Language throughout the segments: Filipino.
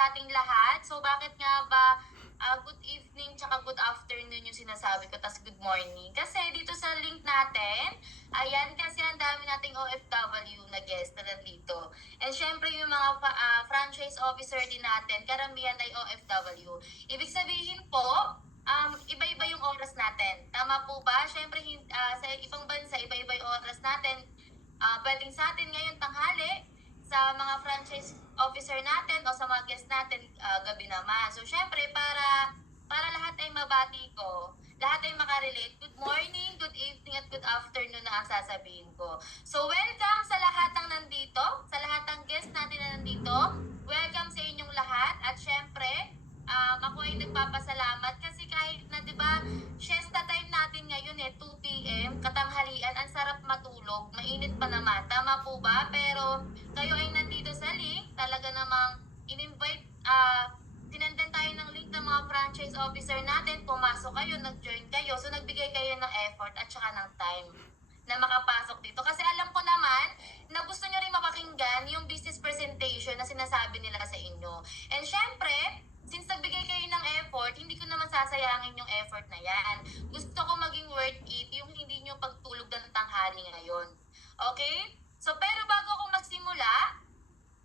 sa ating lahat. So bakit nga ba good evening tsaka good afternoon yung sinasabi ko, tas good morning? Kasi dito sa link natin, ayan, kasi ang dami nating OFW na guest na nandito. And syempre yung mga franchise officer din natin, karamihan ay OFW. Ibig sabihin po, iba-iba yung oras natin. Tama po ba? Syempre, sa ibang bansa, iba-iba yung oras natin. Pwedeng sa atin ngayon tanghali, sa mga franchise officer natin o sa mga guest natin, gabi naman. So, syempre, para lahat ay mabati ko, lahat ay makarelate, good morning, good evening, at good afternoon na ang sasabihin ko. So, welcome sa lahat ng nandito, sa lahat ng guest natin na nandito. Welcome sa inyong lahat. At syempre, ako ay nagpapasalamat kasi kahit na, di ba, siesta time natin ngayon 2 p.m., katanghalian, ang sarap matulog, mainit pa naman, tama po ba? Pero kayo ay nandito sa link, talaga namang in-invite, sinendan tayo ng link ng mga franchise officer natin, pumasok kayo, nag-join kayo, so nagbigay kayo ng effort at saka ng time na makapasok dito. Kasi alam ko naman na gusto nyo rin mapakinggan yung business presentation na sinasabi nila sa inyo. And syempre, since nagbigay kayo ng effort, hindi ko naman sasayangin yung effort na yan. Gusto ko maging worth it yung hindi nyo pagtulog ng tanghali ngayon. Okay? So, pero bago ako magsimula,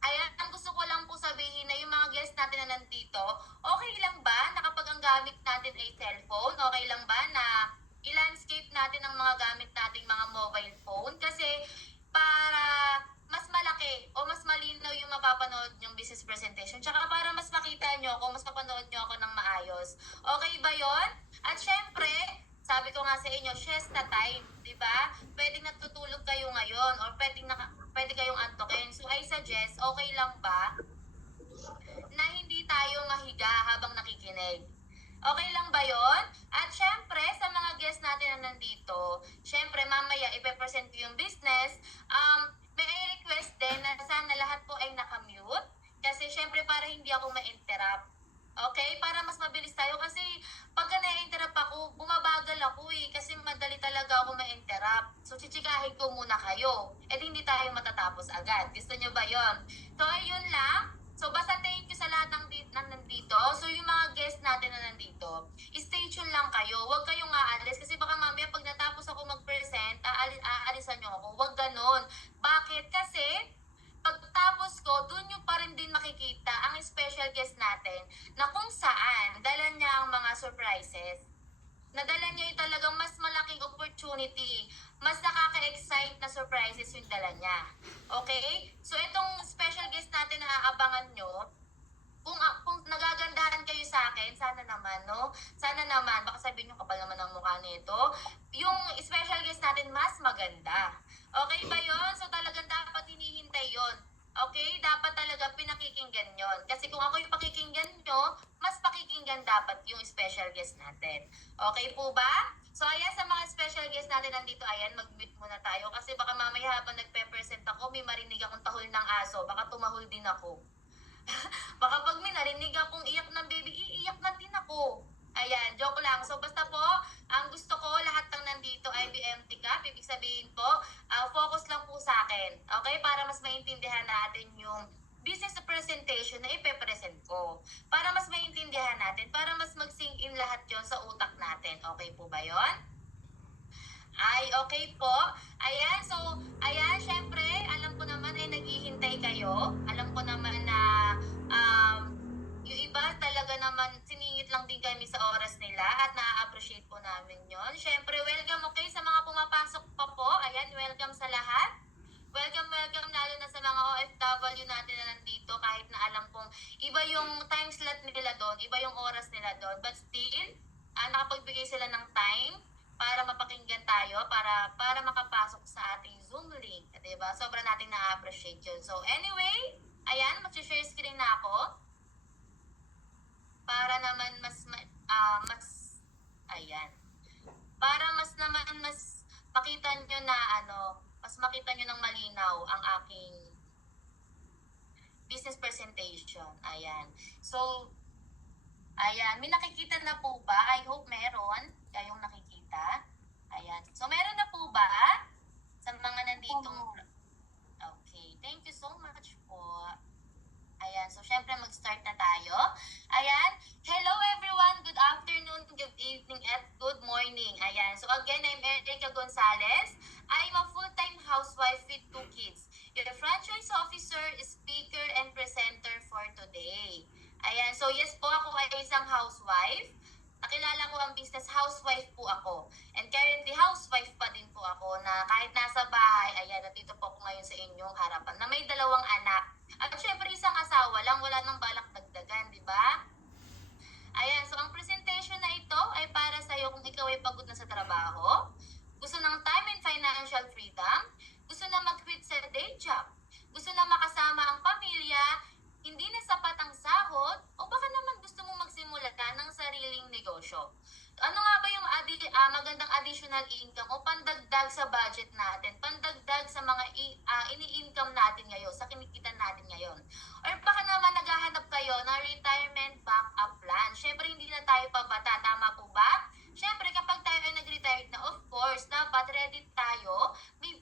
ayan, ang gusto ko lang po sabihin na yung mga guests natin na nandito, okay lang ba na kapag ang gamit natin ay cellphone? Okay lang ba na i-landscape natin ang mga gamit nating mga mobile phone? Kasi para mas malaki o mas malinaw yung mapapanood yung business presentation. Tsaka para mas makita nyo ako, mas mapanood nyo ako ng maayos. Okay ba yon? At syempre, sabi ko nga sa inyo, siesta time, di ba? Pwedeng natutulog kayo ngayon or pwede kayong antokin. So I suggest, okay lang ba na hindi tayo mahiga habang nakikinig? Okay lang ba yon? At syempre, sa mga guests natin na nandito, syempre mamaya ipe-present ko yung business. May I request din na sana lahat po ay nakamute. Kasi syempre para hindi ako ma-interrupt. Okay? Para mas mabilis tayo kasi pagka na-interrupt ako, bumabagal ako kasi madali talaga ako ma-interrupt. So, chichikahin ko muna kayo. Hindi tayo matatapos agad. Gusto nyo ba yon? So, ayun lang. So, basta thank you sa lahat ng nandito. So, yung mga guests natin na nandito, stay tuned lang kayo. Huwag kayong aalis kasi baka mamaya pag natapos ako mag-present, aalisan nyo ako. Huwag ganon. Bakit? Kasi, pagtapos ko, dun nyo pa rin din makikita ang special guest natin na kung saan dala niya ang mga surprises. Nadala niya yung talagang mas malaking opportunity, mas nakaka-excite na surprises yung dala niya. Okay? So, itong special guest natin na aabangan nyo, kung nagagandahan kayo sa akin, sana naman, no? Sana naman, baka sabihin nyo, kapal naman ang mukha nito. Yung special guest natin, mas maganda. Okay ba yon? So, talagang dapat hinihintay yon. Okay? Dapat talaga pinakikinggan yon. Kasi kung ako yung pakikinggan nyo, mas pakikinggan dapat yung special guest natin. Okay po ba? So, ayan, sa mga special guest natin nandito, ayan, mag-mute muna tayo. Kasi baka mamaya habang nagpe-present ako, may marinig akong tahol ng aso. Baka tumahol din ako. Baka pag may narinig akong iyak ng baby, iiyak na din ako. Ayan, joke lang. So basta po, ang gusto ko, lahat ng nandito ay BMT ka. Ibig sabihin po, focus lang po sa akin. Okay? Para mas maintindihan natin yung business presentation na ipe-present ko. Para mas maintindihan natin, para mas mag-sink in lahat yon sa utak natin. Okay po ba yon? Ay, okay po. Ayan, so, ayan, syempre, alam ko naman ay naghihintay kayo. Alam ko naman na yung iba talaga naman siningit lang din kami sa oras nila at na-appreciate po namin yon. Syempre, welcome okay sa mga pumapasok pa po. Ayan, welcome sa lahat. Welcome, welcome lalo na sa mga OFW natin na nandito kahit na alam kong iba yung time slot nila doon, iba yung oras nila doon. But still, nakapagbigay sila ng time para mapakinggan tayo, para makapasok sa ating Zoom link. Diba? Sobrang natin na-appreciate yun. So anyway, ayan, mag-share screen na ako. Para naman ayan. Para mas makita nyo na mas makita nyo ng malinaw ang aking business presentation. Ayan. So, ayan. May nakikita na po ba? I hope meron kayong nakikita. Ayan. So, meron na po ba sa mga nanditong... Okay. Thank you so much po. Ayan. So, syempre mag-start na tayo. Ayan, so yes po, ako ay isang housewife. Nakilala ko ang business, housewife po ako. And currently, housewife pa din po ako na kahit nasa bahay, ayan, nandito po ako ngayon sa inyong harapan na may 2 anak. At syempre, isang asawa lang, wala nang balak dagdagan, di ba? Ayan, so ang presentation na ito ay para sa iyo kung ikaw ay pagod na sa trabaho, gusto ng time and financial freedom, gusto na mag-quit sa day job, gusto na makasama ang pamilya, hindi na sapat ang sahod, o baka naman gusto mong magsimula ng sariling negosyo. Ano nga ba yung magandang additional income o pandagdag sa budget natin, pandagdag sa mga ini-income natin ngayon, sa kinikitan natin ngayon? Or baka naman naghahanap kayo ng retirement backup plan. Syempre, hindi na tayo pabata. Tama po ba? Syempre, kapag tayo ay nag-retire na, of course, dapat ready tayo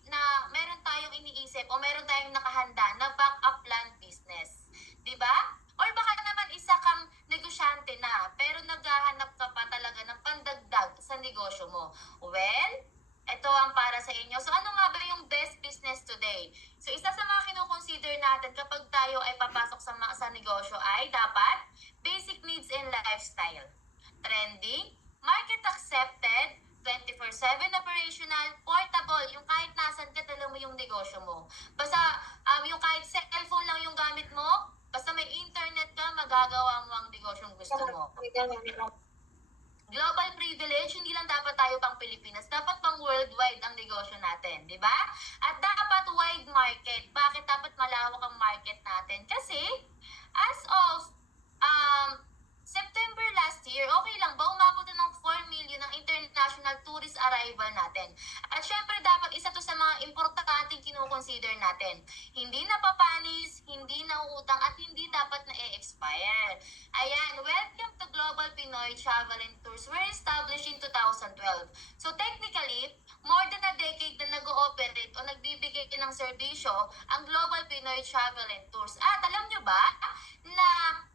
na meron tayong iniisip o meron tayong nakahanda na backup plan business. Diba? Or baka naman isa kang negosyante na, pero naghahanap ka pa talaga ng pandagdag sa negosyo mo. Well, ito ang para sa inyo. So ano nga ba yung best business today? So isa sa mga kinukonsider natin kapag tayo ay papasok sa negosyo ay dapat basic needs and lifestyle. Trending, market accepted, 24/7 operational, portable, yung kahit nasan ka, dala mo yung negosyo mo. Basta yung kahit cellphone lang yung gamit mo, basta may internet ka, magagawa mo ang negosyong gusto mo. Global privilege, hindi lang dapat tayo pang Pilipinas, dapat pang worldwide ang negosyo natin, di ba? At dapat wide market. Bakit dapat malawak ang market natin? Kasi, as of September last year, okay lang ba? Umabot na ng 4 million ang international tourist arrival natin. At syempre, dapat isa to sa mga importanteng kinukonsider natin. Hindi napapanis, hindi nauutang, at hindi dapat na e-expire. Ayan, welcome to Global Pinoy Travel and Tours. Were established in 2012. So technically, more than a decade na nag-ooperate o nagbibigay ng serbisyo ang Global Pinoy Travel and Tours. At alam nyo ba na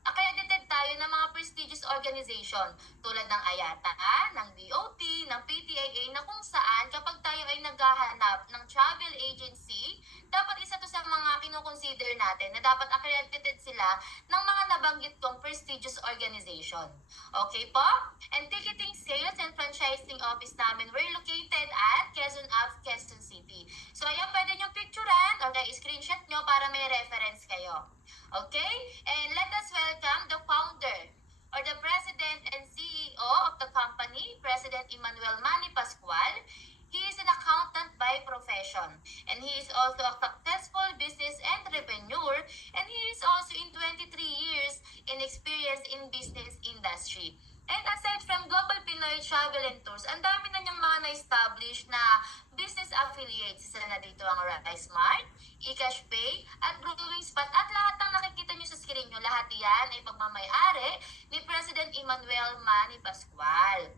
accredited tayo ng mga prestigious organization tulad ng IATA, ng DOT, ng PTAA, na kung saan kapag tayo ay naghahanap ng travel agency, dapat isa to sa mga kinukonsider natin na dapat accredited sila ng mga nabanggit kong prestigious organization. Okay po? And ticketing sales and franchising office namin were located at Quezon Ave, Quezon City. So ayan, pwede nyo picturean or screenshot nyo para may reference kayo. Okay? And let us welcome the founder or the president and CEO of the company, President Emmanuel Manny Pascual. He is an accountant by profession, and he is also a successful business entrepreneur, and he is also in 23 years in experience in business industry. And aside from Global Pinoy Travel and Tours, ang dami na niyang mga na-establish na business affiliates. Isa na dito ang Rise Smart, eCash Pay, at Brewing Spot. At lahat ng nakikita niyo sa screen niyo, lahat yan ay pagmamayari ni President Emmanuel Manny Pascual.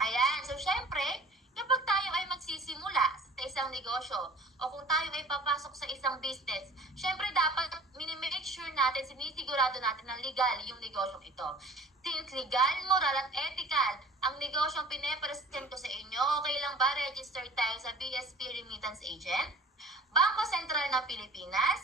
Ayan, so syempre, kapag tayo ay magsisimula sa isang negosyo o kung tayo ay papasok sa isang business, syempre dapat minimake sure natin, sinisigurado natin na legal yung negosyong ito. Since legal, moral at ethical ang negosyong pinapresent ko sa inyo, okay lang ba register tayo sa BSP Remittance Agent, Bangko Sentral ng Pilipinas,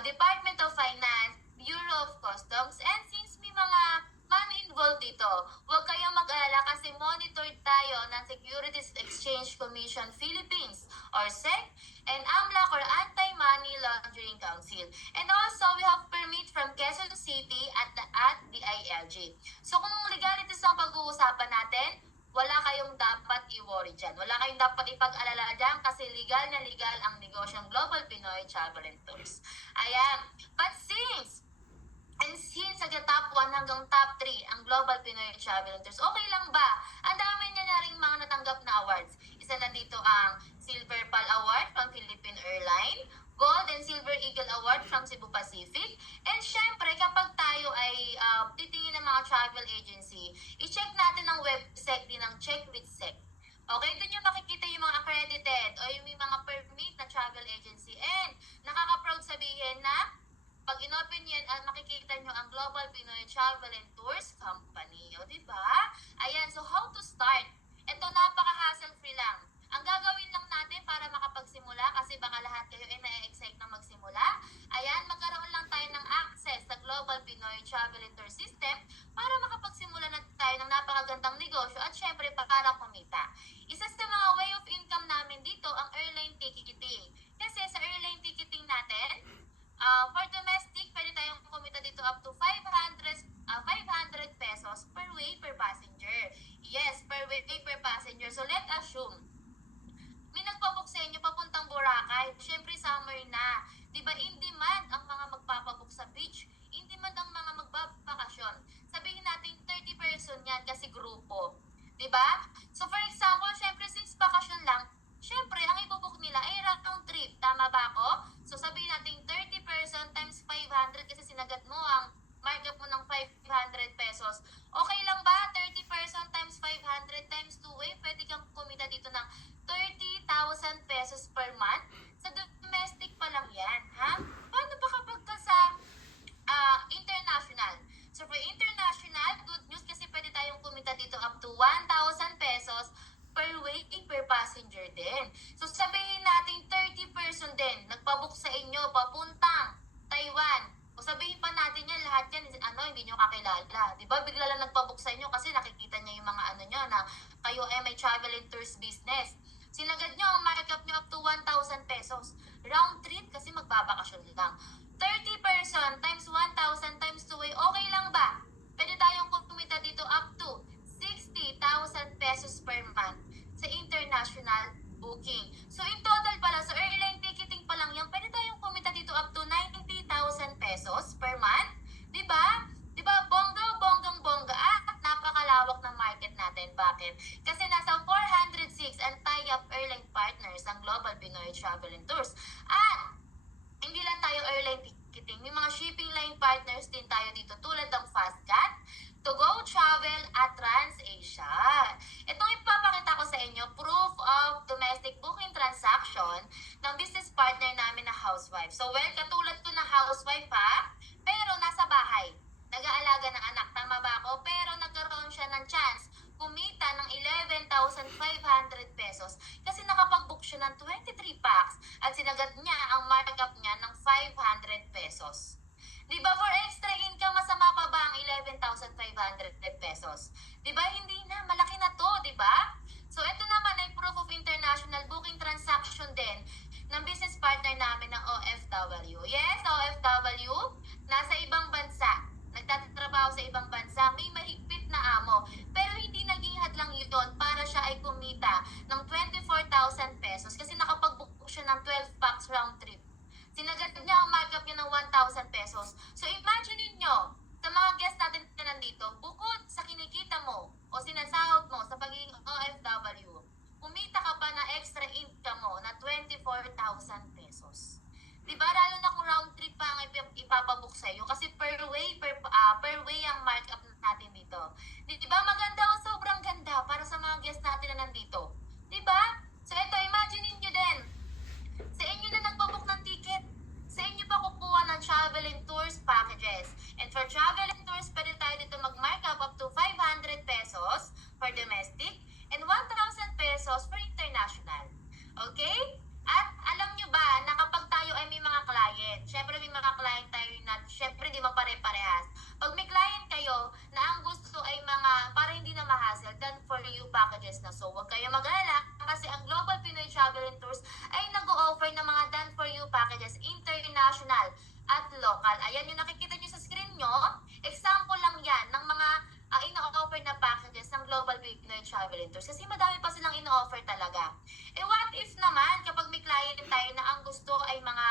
Department of Finance, Bureau of Customs, and since may mga money involved dito, huwag kayong mag-alala kasi monitored tayo ng Securities Exchange Commission Philippines or SEC and AMLAC or Anti-Money Laundering Council. And also, we have permit from Quezon City at the ILG. So kung legalities ang pag-uusapan natin, wala kayong dapat i-worry dyan. Wala kayong dapat ipag-alala dyan kasi legal na legal ang negosyong Global Pinoy Travel and Tours. Ayan. But since sa top 1 hanggang top 3 ang Global Pinoy Travel and Tours, okay lang ba? Ang dami niya na rin mga natanggap na awards. Isa na dito ang Silver Pal Award from Philippine Airlines, Gold and Silver Eagle Award from Cebu Pacific. And syempre, kapag tayo ay titingin ng mga travel agency, i-check natin ang website din ng Check with Sec. Okay, doon yung makikita yung mga accredited o yung mga permit na travel agency. And nakaka-proud sabihin na pag in-open yan, makikita nyo ang Global Pinoy Travel and Tours Company. O, diba? Ayan, so how to start? Ito, napaka-hassle-free lang. Ang gagawin lang natin para makapagsimula, kasi baka lahat kayo ay na-excite na magsimula, ayan, magkaroon lang tayo ng access sa Global Pinoy Travel Travel and Tour System para makapagsimula na tayo ng napakagandang negosyo at syempre para kumita. Isa sa mga way of income namin dito ang airline ticketing. Kasi sa airline ticketing natin, for domestic, pwede tayong kumita dito up to 500 pesos per way per passenger. Yes, per way per passenger. So let assume, may nagpabook sa inyo papuntang Boracay. Siyempre summer na. 'Di ba in demand ang mga magpapabook sa beach? In demand ang mga magbabakasyon. Sabihin natin 30 person 'yan kasi grupo. 'Di ba? So for example, siyempre since bakasyon lang, siyempre ang ibubook nila ay round trip. Tama ba ako? So sabihin natin 30 person times 500 kasi sinagat mo ang markup mo ng 500 pesos. Okay lang ba? 30 person times 500 times 2 way, pwede kang kumita dito ng 30,000 pesos per month. Sa domestic pa lang yan, ha? Paano ba kapag ka sa international? So for international, good news kasi pwede tayong kumita dito up to 1,000 pesos per way per passenger din. So sabihin natin 30 person din, nagpabook sa inyo papuntang Taiwan. O sabihin pa natin yan, lahat yan, hindi nyo kakilala. Di ba? Bigla lang nagpabook sa inyo kasi nakikita niya yung mga nyo na kayo ay may travel and tours business. Sinagad nyo ang markup nyo up to 1,000 pesos. Round trip kasi magbabakasyon lang. 30 person times 1,000 times 2 way, okay lang ba? Pwede tayong kumita dito up to 60,000 pesos per month sa international booking. So in total pala, sa airline ticketing pa lang yan, pwede tayong kumita dito up to 90,000 pesos per month. Diba? Diba? Bonggang-bongga. At napakalawak ng market natin. Bakit? Kasi nasa 406 ang tie-up airline partners ng Global Pinoy Travel and Tours. At hindi lang tayo airline ticketing, may mga shipping line partners din tayo dito tulad ng Fastcat, To Go Travel at TransAsia. Itong ipapakita ko sa inyo, proof of domestic booking transaction ng business partner namin na housewife. So well, katulad ko na housewife ha, pero nasa bahay, nag-aalaga ng anak, tama ba ako? Pero nagkaroon siya ng chance kumita ng 11,500 pesos kasi nakapag-book siya ng 23 packs at sinagat niya ang markup niya ng 500 pesos. Di ba for extra income, masama pa ba ang 11,500 pesos? Di ba hindi na, malaki na to, di ba? So ito naman ay proof of international booking transaction din ng business partner namin ng OFW. Yes, OFW, nasa ibang bansa, nagtatrabaho sa ibang bansa, may mahigpit na amo, pero hindi naging hadlang yun para siya ay kumita ng 24,000 pesos kasi nakapag-book siya ng 12 packs round trip. Sinagad niya ang markup niya ng 1,000 pesos. So imagine niyo sa mga guests natin na nandito, bukod sa kinikita mo o sinasahod mo sa pagiging OFW, kumita ka pa na extra income mo na 24,000 pesos. Diba, lalo na kung round trip pa ang ipapabook sa'yo kasi per way ang markup natin dito. Diba, maganda o sobrang ganda para sa mga guests natin na nandito. Diba? So ito, imagine niyo din, sa inyo na nagpabook ng ticket, sa inyo pa kukuha ng travel and tours packages. And for travel and tours, pwede tayo dito mag-markup up to 500 pesos for domestic and 1,000 pesos for international. Okay? At alam nyo ba na kapag tayo ay may mga client, syempre may mga client tayo na syempre di mapare-parehas. Pag may client kayo na ang gusto ay mga para hindi na ma-hassle, done for you packages na. So huwag kayo mag-alala kasi ang Global Pinoy Travel and Tours ay nag-o-offer ng mga done for you packages international at local. Ayan yung nakikita nyo sa screen nyo. Example lang yan ng mga ino-offer na packages ng Global Pinoy Travel and Tours. Kasi madami pa silang ino-offer talaga. What if naman kapag may client tayo na ang gusto ay mga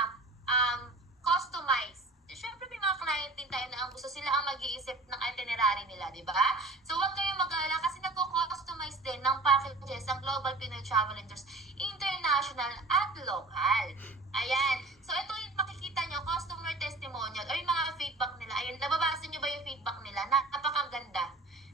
customized? Siyempre may mga client din tayo na ang gusto sila ang mag-iisip ng itinerary nila, di ba? So huwag kayong mag-alala kasi nagko-customize din ng packages ang Global Pinoy Travel and Tours international at local. Ayan. So ito yung makikita nyo, customer testimonial or yung mga feedback nila. Ayun, nababasa nyo ba yung feedback nila? Napakaganda.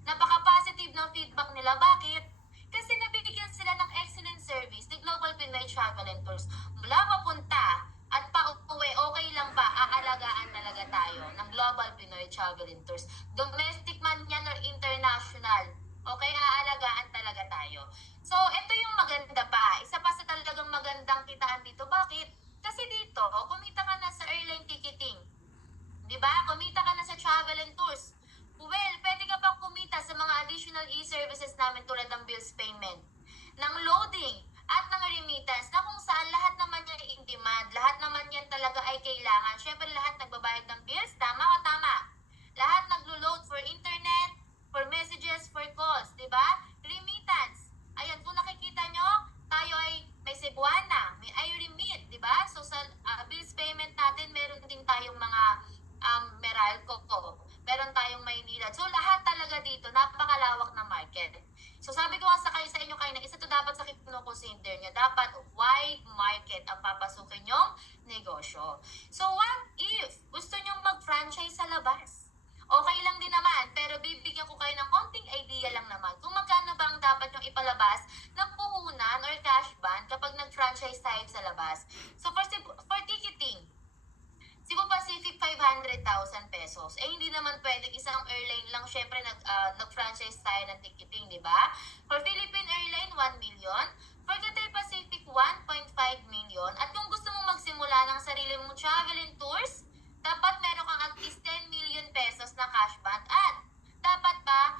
Napaka-positive ng feedback nila. Bakit? Kasi nabibigyan sila ng excellent service ni Global Pinoy Travel and Tours. Mula papunta at pauwi, okay lang ba? Aalagaan talaga tayo ng Global Pinoy Travel and Tours. Domestic man yan or international. Okay, aalagaan talaga tayo. So, ito yung maganda pa. Isa pa sa talagang magandang kitaan dito. Bakit? Kasi dito, kumita ka na sa airline ticketing. Diba? Kumita ka na sa Travel and Tours. Well, pwede ka pang kumita sa mga additional e-services namin tulad ng bills payment, ng loading, at ng remittance na kung saan lahat naman yan in demand, lahat naman yan talaga ay kailangan. Siyempre lahat nagbabayad ng bills, tama o tama? Lahat naglo-load for internet, for messages, for calls, di ba? Remittance. Ayan, kung nakikita nyo, tayo ay may Cebuana, may iRemit, di ba? So sa bills payment natin, meron din tayong mga Meralco, meron tayong Maynila. So lahat talaga dito, napakalawak na market. So sabi ko nga sa inyo kayo na isa to dapat sa kinukonsider nyo. Dapat wide market ang papasukin yung negosyo. So what if gusto nyong mag-franchise sa labas? Okay lang din naman, pero bibigyan ko kayo ng konting idea lang naman kung magkano ba ang dapat yung ipalabas ng puhunan or cash ban kapag nag-franchise tayo sa labas. So for ticketing, Cebu Pacific 500,000 pesos. Eh hindi naman pwedeng isang airline lang syempre nag-franchise tayo ng ticketing, di ba? For Philippine Airline 1 million, for Cathay Pacific 1.5 million. At kung gusto mong magsimula ng sarili mong travel and tours, dapat meron kang at least 10 million pesos na cash ban at dapat pa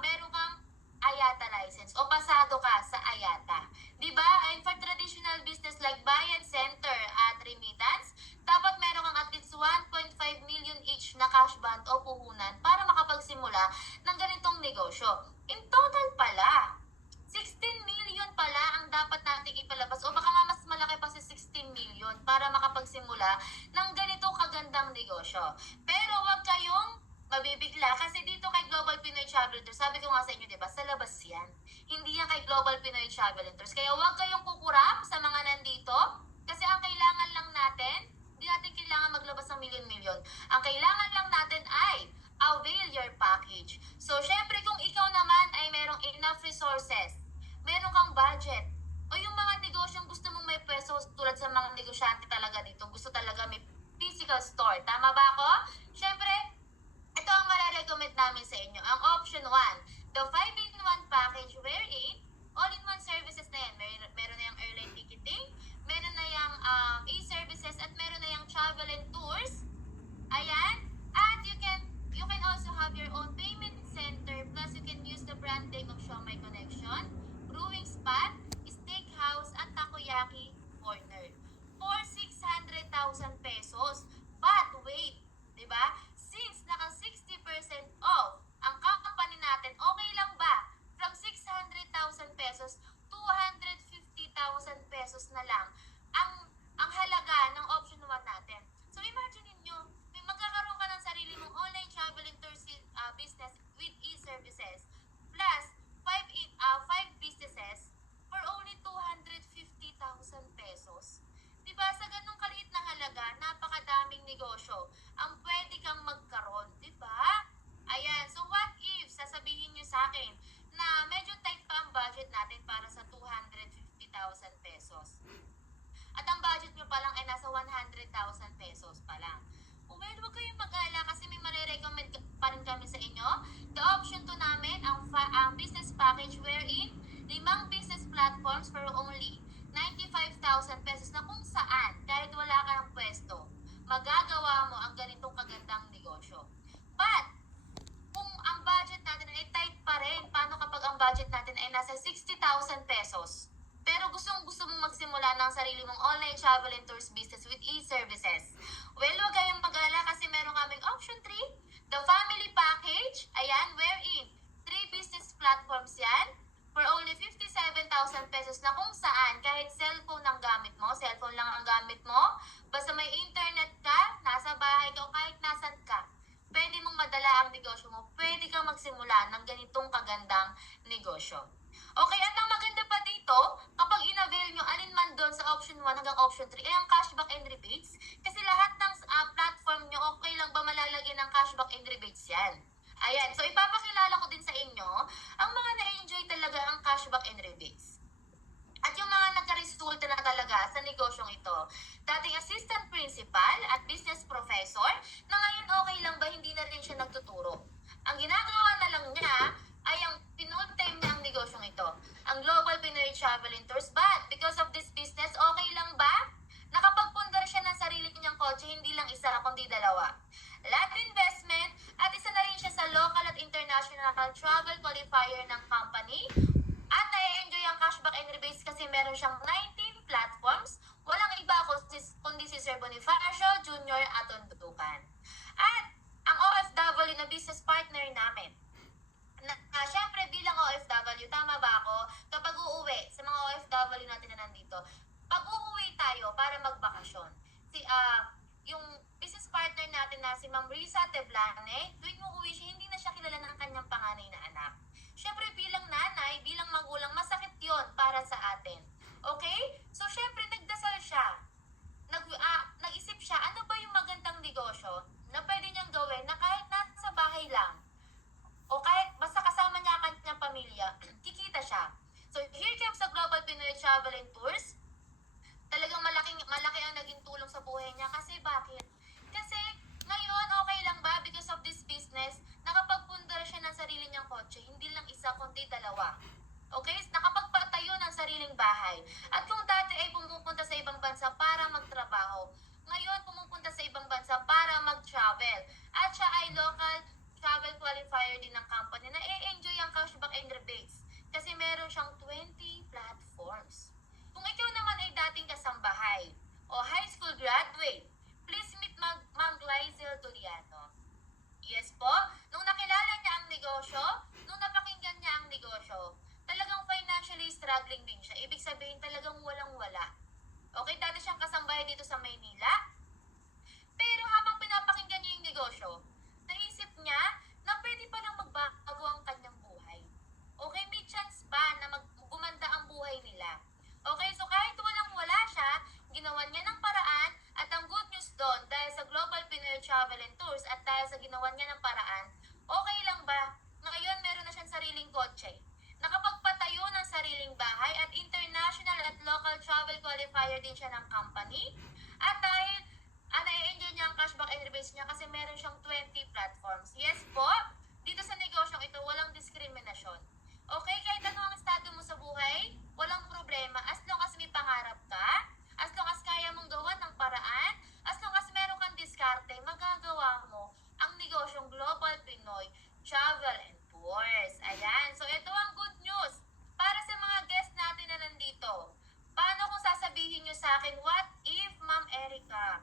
meron kang IATA license o pasado ka sa IATA. Di ba? And for traditional business like Bayan Center at Remittance, dapat meron kang at least 1.5 million each na cash band o puhunan para makapagsimula ng ganitong negosyo. In total pala, 16 million pala ang dapat nating ipalabas o baka nga mas malaki pa si 16 million para makapagsimula ng ganitong kagandang negosyo. Pero wag kayong mabibigla kasi dito kay Global Pinoy Travel Tours, sabi ko nga sa inyo, di ba, sa labas yan. Hindi yan kay Global Pinoy Travel Tours. Kaya wag kayong kukurap sa mga nandito kasi ang kailangan lang natin, hindi natin kailangan maglabas ng milyon-milyon. Ang kailangan lang natin ay avail your package. So, syempre kung ikaw naman ay merong enough resources, meron kang budget, o yung mga negosyong gusto mong may pwesto tulad sa mga negosyante talaga dito, gusto talaga may physical store. Tama ba ako? Syempre, ito ang mararecommend namin sa inyo. Ang option 1, the 5-in-1 package wherein all-in-one services na yan. Meron na yung airline ticketing, meron na yung e-services, at meron na yung travel and tours. Ayan. At you can also have your own payment center, plus you can use the brand name of Shomai Connection, brewing spot, steakhouse, at takoyaki corner for 600,000 pesos. But wait, di ba? Since naka 60% off ang company natin, okay lang ba? From 600,000 pesos, 250,000 pesos na lang ang halaga ng option 1 natin. So imagine niyo, may magkakaroon ka ng sarili mong online travel and tours business with e-services plus 5 businesses for only 250,000 pesos. Diba, sa ganung kaliit na halaga, napakadaming negosyo ang pwede kang magkaroon, diba? Ayan, so what if, sasabihin nyo sa akin na medyo tight pa ang budget natin para sa 250,000 pesos. At ang budget nyo pa lang ay nasa 100,000 pesos pa lang. Well, huwag kayong mag-alala kasi may marirecommend pa rin kami sa inyo. The option 2 namin, ang business package wherein 5 business platforms for only 95,000 pesos na kung saan, kahit wala ka ng pwesto, magagawa mo ang ganitong kagandang negosyo. But, kung ang budget natin ay tight pa rin, paano kapag ang budget natin ay nasa 60,000 pesos? Pero gusto mong magsimula ng sarili mong online travel and tours business with e-services. Well, huwag kayong mag-alala kasi meron kaming option 3, the family package, ayan, wherein 3 business platforms yan, for only 57,000 pesos na kung saan kahit cellphone ang gamit mo, cellphone lang ang gamit mo, basta may internet ka, nasa bahay ka o kahit nasan ka, pwede mong madala ang negosyo mo, pwede kang magsimula ng ganitong kagandang negosyo. Okay, at ang maganda pa dito, kapag in-avail nyo alinman doon sa option 1 hanggang option 3 ay ang cashback and rebates, kasi lahat ng platform nyo, okay lang ba malalagyan ng cashback and rebates yan? Ayan, so ipapakilala ko din sa inyo ang mga na-enjoy talaga ang cashback and rebates. At yung mga nagka-resulta na talaga sa negosyong ito, dating assistant principal at business professor, na ngayon okay lang ba hindi na rin siya nagtuturo. Ang ginagawa na lang niya ay ang pinul-time niya ang negosyong ito, ang Global Pinoy Travel and Tours. But because of this business, okay lang ba? Nakapagpundar siya ng sarili niyang kotse, hindi lang isa kundi dalawa. Land investment local travel qualifier ng company. At na-enjoy ang cashback and rebates kasi meron siyang 19 platforms. Walang iba kundi si Sir Bonifacio Jr. at Tundukan. At ang OFW na business partner namin, syempre bilang OFW, tama ba ako? Kapag uuwi, sa mga OFW natin na nandito, pag uuwi tayo para magbakasyon, yung business partner natin na si Ma'am Risa Teblane, tuwing uuwi siya, hindi na siya kilala ng kanyang panganay na anak. Syempre bilang nanay, bilang magulang, masakit yon para sa atin. Okay? So syempre nagdasal siya. Nag-isip siya, ano ba yung magandang negosyo na pwede niyang gawin na kahit nasa bahay lang, o kahit basta kasama niya ang kanyang pamilya, kikita siya. So here comes the Global Pinoy Travel and Tours. Talagang malaki ang naging tulong sa buhay niya. Kasi bakit? Kasi ngayon okay lang ba because of this business, nakapagpundar siya ng sarili niyang kotse, hindi lang isa kundi dalawa. Okay? Nakapagpatayo ng sariling bahay. At kung dati ay pumupunta sa ibang bansa para magtrabaho, ngayon pumupunta sa ibang bansa para mag-travel. At siya ay local travel qualifier din ng company na i-enjoy ang cashback and rebates. Kasi meron siyang 20 platforms. Kung ikaw naman ay dating kasambahay o high school graduate, please meet Ma'am Glyzel Doriano. Yes po, nung nakilala niya ang negosyo, nung napakinggan niya ang negosyo, talagang financially struggling din siya. Ibig sabihin talagang walang-wala. Okay, dati siyang kasambahay dito sa Maynila. Pero habang pinapakinggan niya yung negosyo, naisip niya na pwede palang magbago ang kanyang buhay. Okay, may chance ba na gumanda ang buhay nila? Okay, so kahit walang-wala siya, ginawa niya ng paraan at ang good news doon, dahil sa Global Pinoy Travel and Tours at dahil sa ginawa niya ng paraan, okay lang ba? Ngayon meron na siyang sariling kotse. Nakapagpatayo ng sariling bahay at international at local travel qualifier din siya ng company. At dahil na-enjoy niya ang cashback and rebates niya kasi meron siyang 20 platforms. Yes po, dito sa negosyong ito, walang diskriminasyon. Okay, kahit ano ang estado mo sa buhay, walang problema. As long as may pangarap ka, as long as kaya mong gawa ng paraan, as long as meron kang diskarte, magagawa mo ang negosyong Global Pinoy Travel and Tours. Ayan, so ito ang good news para sa mga guests natin na nandito. Paano kung sasabihin nyo sa akin, what if, Ma'am Erica,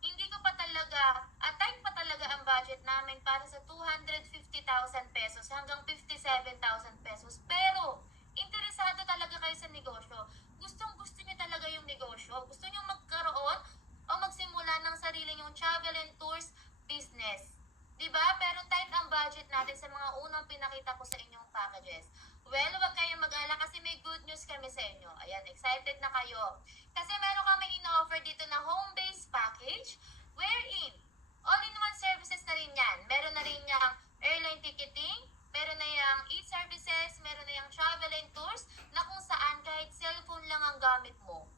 hindi ko pa talaga, tight pa talaga ang budget namin para sa 250,000 pesos hanggang 57,000 pesos. Pero, interesado talaga kayo sa negosyo. Gusto niyo talaga yung negosyo. Gusto niyo magkaroon o magsimula ng sarili niyong travel and tours business. Diba? Pero tight ang budget natin sa mga unang pinakita ko sa inyong packages. Well, huwag kayong mag-alala kasi may good news kami sa inyo. Ayan, excited na kayo. Kasi meron kami ino-offer dito na home-based package wherein all-in-one services na rin yan. Meron na rin yung airline ticketing, meron na yung e-services, meron na yung travel and tours na kung saan kahit cellphone lang ang gamit mo.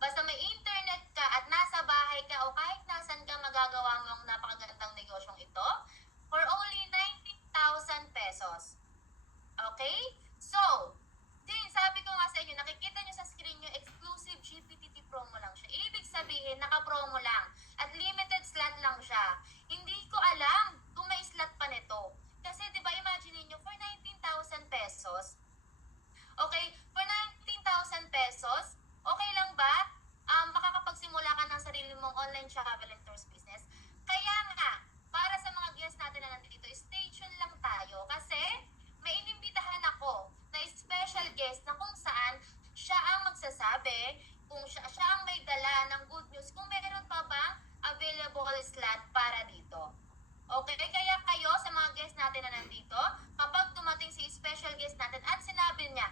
Basta may internet ka at nasa bahay ka o kahit nasan ka, magagawa mo ang napakagandang negosyong ito for only 19,000 pesos. Okay? So, din, sabi ko nga sa inyo, nakikita nyo sa screen nyo, exclusive GPTT promo lang siya. Ibig sabihin, naka-promo lang. At limited slot lang siya. Hindi ko alam kung may slot pa nito. Kasi, di ba, imagine niyo for 19,000 pesos, okay, for 19,000 pesos, okay lang ba? Makakapagsimula ka ng sarili mong online travel and tours business. Kaya nga, para sa mga guests natin na nandito, stay tuned lang tayo. Kasi, may inimbitahan ako na special guest na kung saan siya ang magsasabi, kung siya ang may dala ng good news, kung meron pa bang available slot para dito. Okay, kaya kayo sa mga guest natin na nandito, kapag dumating si special guest natin at sinabi niya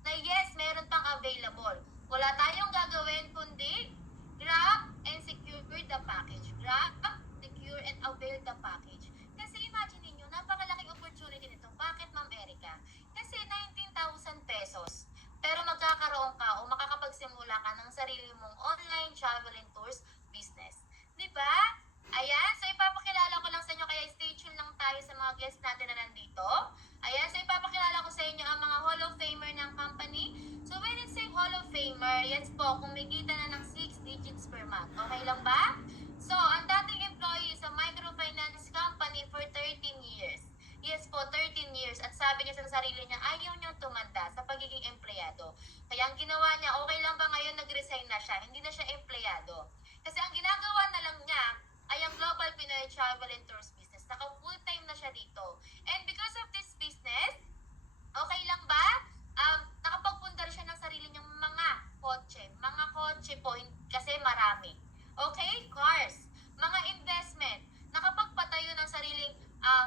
na yes, meron pang available, wala tayong gagawin kundi grab and secure the package. Grab, secure and avail the package. Kasi imagine niyo, napakalaking opportunity nito. Bakit, Ma'am Erica? Kasi 19,000 pesos. Pero magkakaroon ka o makakapagsimula ka ng sarili mong online travel and tours business. Diba? Ayan, so ipapakilala ko lang sa inyo, kaya stay tuned lang tayo sa mga guests natin na nandito. Ayan, so ipapakilala ko sa inyo ang mga Hall of Famer ng company. So when it's say Hall of Famer, yes po, kumikita na ng 6 digits per month. Okay lang ba? So, ang dating employee sa microfinance company for 13 years. Yes po, 13 siya, hindi na siya empleyado. Kasi ang ginagawa na lang niya ay ang Global Pinoy Travel and Tours business. Naka full-time na siya dito. And because of this business, okay lang ba? Nakapagpundar siya ng sarili niyang mga kotse. Mga kotse po, kasi marami. Okay? Cars. Mga investment. Nakapagpatayo ng sariling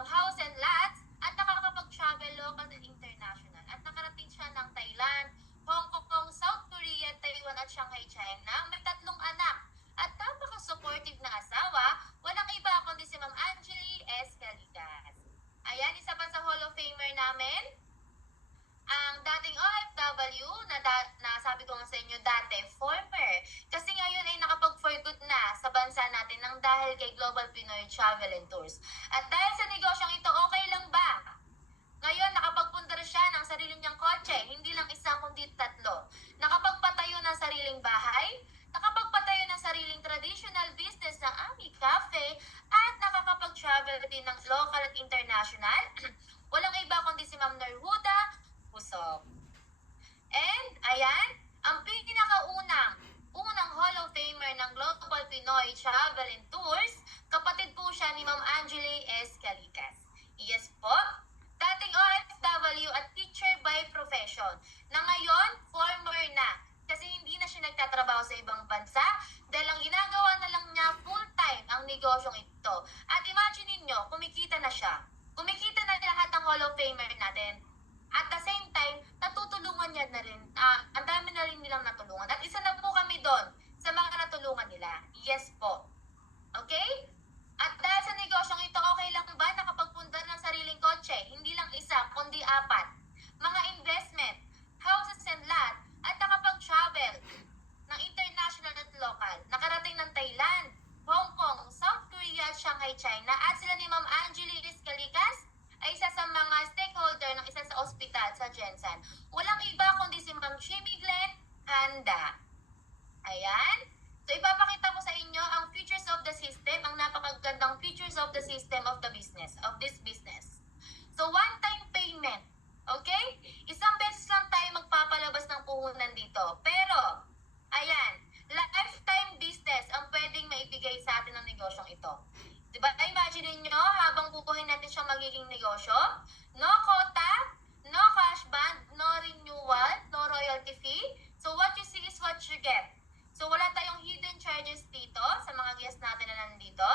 house and lots at nakakapag-travel local and international. At nakarating siya ng Thailand, Hong Kong, South Korea, Taiwan at Shanghai, China. May 3 anak. At napaka-supportive na asawa, walang iba kundi si Ma'am Angeli S. Caligas. Ayan, isa pa sa Hall of Famer namin, ang dating OFW na sabi ko nga sa inyo dati, former. Kasi ngayon ay nakapag-for good na sa bansa natin ng dahil kay Global Pinoy Travel and Tours. At dahil sa negosyong ito, okay lang ba? Ngayon, nakapagpundar siya ng sarili niyang kotse, hindi lang isa kundi 3. Nakapagpatayo ng sariling bahay, nakapagpatayo ng sariling traditional business ng Ami Cafe, at nakakapag-travel din ng local at international. Walang iba kundi si Ma'am Nerhuda Pusok. And, ayan, ang unang Hall of Famer ng Global Pinoy Travel and Tours, kapatid po siya ni Ma'am Angeli S. Caligas. Yes po, dating OFW at teacher by profession, na ngayon, former na. Kasi hindi na siya nagtatrabaho sa ibang bansa, dahil ang ginagawa na lang niya full-time ang negosyong ito. At imagine ninyo, kumikita na siya. Kumikita na lahat ng Hall of Famer natin. At the same time, natutulungan niya na rin. Ang dami na rin nilang natulungan. At isa na po kami doon sa mga natulungan nila. Yes po. Okay? At dahil sa negosyong ito, okay lang ba nakapagpundar ng sariling kotse? Hindi lang isa, kundi 4. Mga investment, houses and lot, at nakapag-travel ng international at local. Nakarating ng Thailand, Hong Kong, South Korea at Shanghai, China. At sila ni Ma'am Angeli S. Caligas ay isa sa mga stakeholder ng isa sa ospital sa Jensen. Walang iba kundi si Ma'am Jimmy Glenn Handa. Ayan. So, ipapakita ko sa inyo ang features of the system, ang napakagandang features of the system of the business, of this business. So, one-time payment. Okay? Isang beses lang tayo magpapalabas ng puhunan dito. Pero, ayan, lifetime business ang pwedeng maibigay sa atin ng negosyong ito. Diba? Imagine niyo habang bubuhin natin siyang magiging negosyo, no quota, no cash band, no renewal, no royalty fee. So, what you see is what you get. So, wala tayong hidden charges dito sa mga guests natin na nandito.